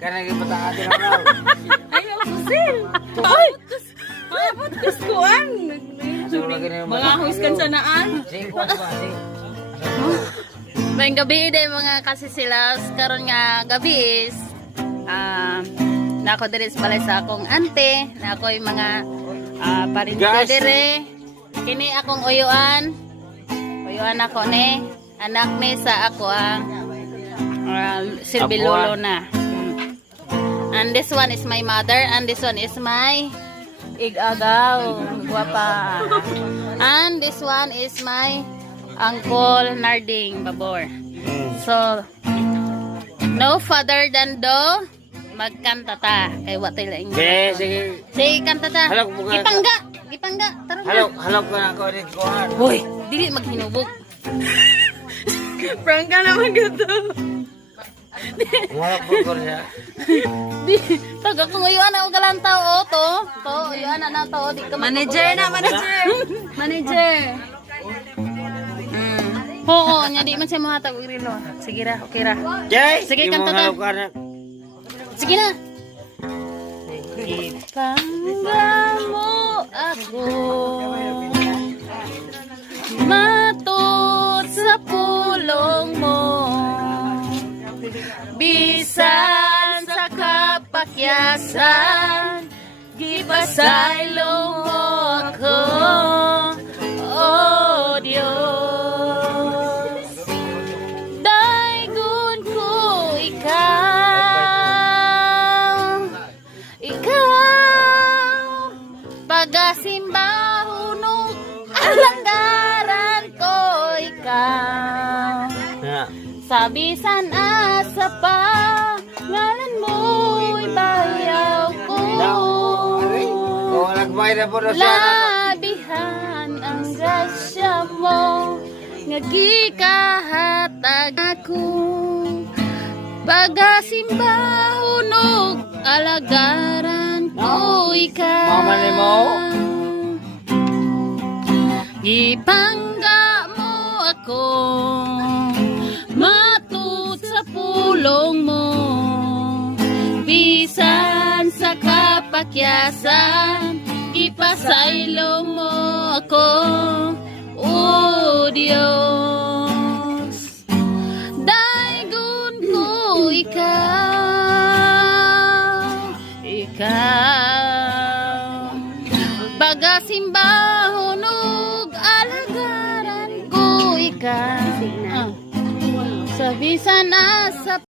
Karena kita tak ada orang. Ayaw, susil. Paabot kuskuan. Mga huiskan sa naan. May gabi din mga kasisilaws karon nga gabi is nako diri sa balay sa akong ante, nako yung mga parente dire. Kini akong uyuan. Uyuan ako ni anak ni sa ako ang silbilolo na. And this one is my mother and this one is my igagaw, guwapa. And this one is my Uncle Narding Babor. So, no further than do, magkanta ta. Kay watay lang. Sige. Sige, kanta ta. Gipangga. Gipangga. Tara na. Halok ko na ako rin kuhan. Hoy, dili maghinubog. Prank ka naman gato. Halok ko siya. Di, taga kung uyuan ako galantaw o to. To, uyuan na to. Di ka Manager na, manager. Manager. Oo, nya di man siya mahatag og relo. Sige ra, okay ra. Jay! Sige, kanta ta. Sige na. Ipangga mo ako matot sa pulong mo, bisan sa kapakyasan, gipasaylo mo ako, oh Diyos. Daigon ko ikaw, pagasimba hunong alanggaran ko ikaw. Sabisan asa pa, ngalan mo'y bayaw ko. Labihan ang grasya mo, nagikahatag ako. Pagasimba hunog, alagaran ko ikaw. Ipangga mo ako, matut sa pulong mo, bisan sa kapakyasan, ipasaylo mo ako, oh Diyos. Daigon ko ikaw, pagasimba hunog, alagaran ko ikaw. Sabisan na sa